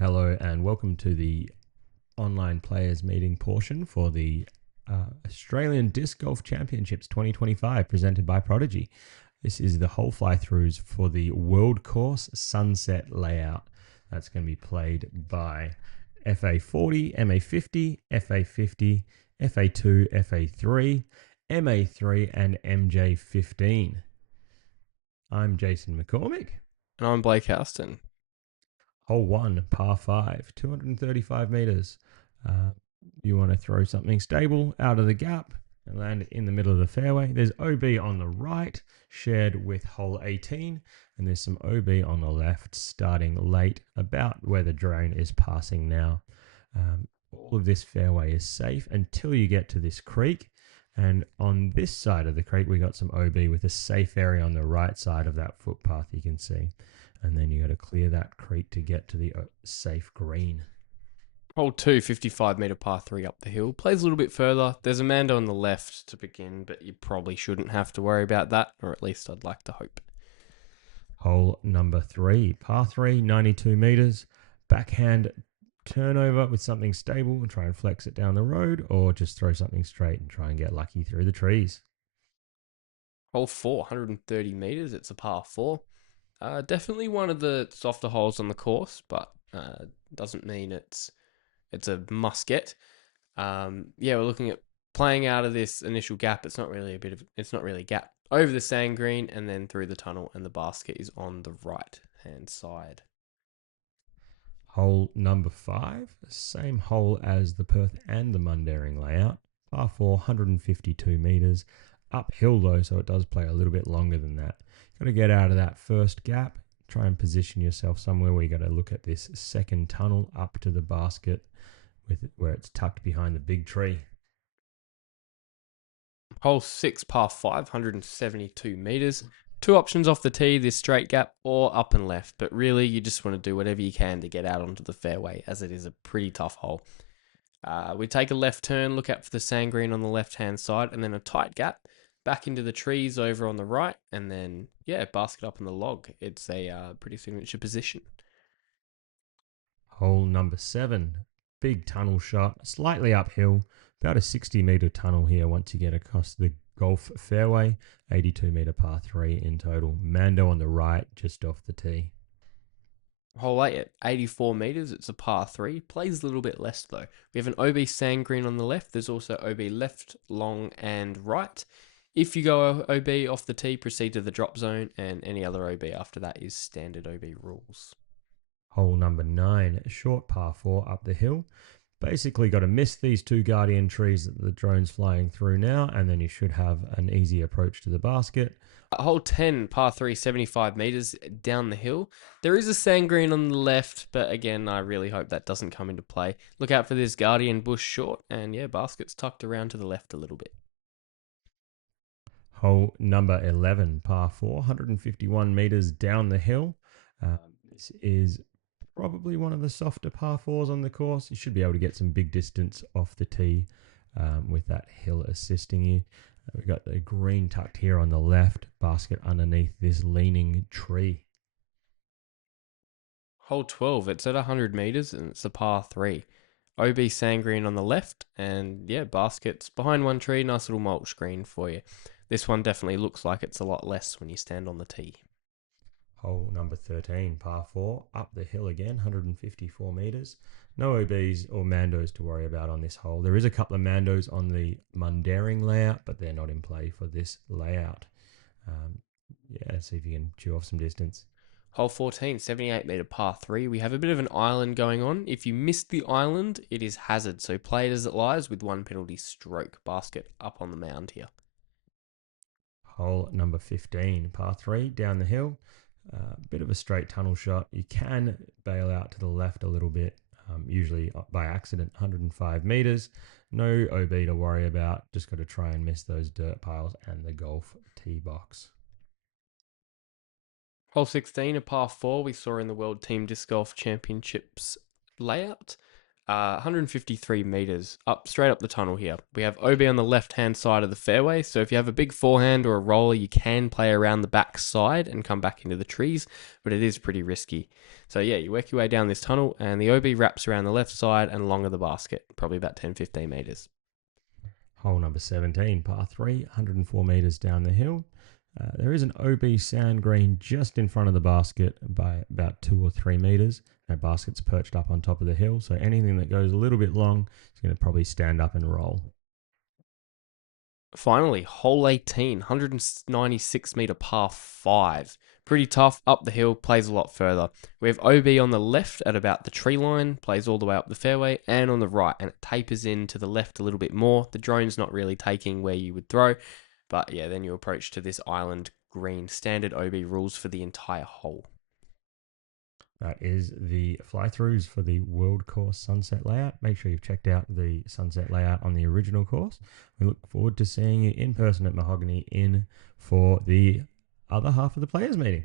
Hello and welcome to the online players meeting portion for the Australian Disc Golf Championships 2025 presented by Prodigy. This is the hole fly throughs for the World Course Sunset layout. That's going to be played by FA40, MA50, FA50, FA2, FA3, MA3 and MJ15. I'm Jason McCormick. And I'm Blake Houston. Hole 1, par 5, 235 metres. You want to throw something stable out of the gap and land it in the middle of the fairway. There's OB on the right, shared with hole 18, and there's some OB on the left, starting late, about where the drone is passing now. All of this fairway is safe until you get to this creek. And on this side of the creek, we got some OB with a safe area on the right side of that footpath you can see. And then you got to clear that creek to get to the safe green. Hole 2, 55 metre par 3 up the hill. Plays a little bit further. There's a Mando on the left to begin, but you probably shouldn't have to worry about that, or at least I'd like to hope. Hole number 3, par 3, 92 metres. Backhand turnover with something stable and try and flex it down the road, or just throw something straight and try and get lucky through the trees. Hole 4, 130 metres. It's a par 4. Definitely one of the softer holes on the course, but doesn't mean it's a must get. We're looking at playing out of this initial gap. It's not really a gap. Over the sand green and then through the tunnel, and the basket is on the right hand side. Hole number 5, same hole as the Perth and the Mundaring layout. Par 4, 152 metres. Uphill though, so it does play a little bit longer than that. Got to get out of that first gap. Try and position yourself somewhere where you got to look at this second tunnel up to the basket where it's tucked behind the big tree. Hole 6, par 5, 172 metres. 2 options off the tee, this straight gap or up and left. But really, you just want to do whatever you can to get out onto the fairway, as it is a pretty tough hole. We take a left turn, look out for the sand green on the left-hand side, and then a tight gap back into the trees over on the right, and then, basket up in the log. It's a pretty signature position. Hole number 7, big tunnel shot, slightly uphill, about a 60-metre tunnel here once you get across the golf fairway, 82-metre par 3 in total. Mando on the right, just off the tee. Hole 8 at 84 metres, it's a par 3. Plays a little bit less though. We have an OB sand green on the left. There's also OB left, long and right. If you go OB off the tee, proceed to the drop zone, and any other OB after that is standard OB rules. Hole number 9, short par 4 up the hill. Basically got to miss these 2 guardian trees that the drone's flying through now, and then you should have an easy approach to the basket. Hole 10, par 3, 75 metres down the hill. There is a sand green on the left, but again, I really hope that doesn't come into play. Look out for this guardian bush short, and basket's tucked around to the left a little bit. Hole number 11, par 4, 151 metres down the hill. This is probably one of the softer par 4s on the course. You should be able to get some big distance off the tee with that hill assisting you. We've got the green tucked here on the left, basket underneath this leaning tree. Hole 12, it's at 100 metres and it's a par 3. OB sand green on the left, and basket's behind one tree. Nice little mulch green for you. This one definitely looks like it's a lot less when you stand on the tee. Hole number 13, par 4, up the hill again, 154 metres. No OBs or Mandos to worry about on this hole. There is a couple of Mandos on the Mundaring layout, but they're not in play for this layout. See if you can chew off some distance. Hole 14, 78 metre par 3. We have a bit of an island going on. If you missed the island, it is hazard, so play it as it lies with 1 penalty stroke. Basket up on the mound here. Hole number 15, par 3, down the hill. Bit of a straight tunnel shot. You can bail out to the left a little bit, usually by accident, 105 metres. No OB to worry about. Just got to try and miss those dirt piles and the golf tee box. Hole 16, a par 4 we saw in the World Team Disc Golf Championships layout. 153 meters up, straight up the tunnel here. We have OB on the left-hand side of the fairway, so if you have a big forehand or a roller, you can play around the back side and come back into the trees, but it is pretty risky. So yeah, you work your way down this tunnel, and the OB wraps around the left side and along of the basket, probably about 10-15 meters. Hole number 17, par 3, 104 meters down the hill. There is an OB sand green just in front of the basket by about 2 or 3 meters. That basket's perched up on top of the hill, so anything that goes a little bit long is going to probably stand up and roll. Finally, hole 18, 196 meter par 5. Pretty tough, up the hill, plays a lot further. We have OB on the left at about the tree line, plays all the way up the fairway, and on the right, and it tapers in to the left a little bit more. The drone's not really taking where you would throw, but yeah, then you approach to this island green. Standard OB rules for the entire hole. That is the fly-throughs for the World Course Sunset layout. Make sure you've checked out the sunset layout on the original course. We look forward to seeing you in person at Mahogany Inn for the other half of the players meeting.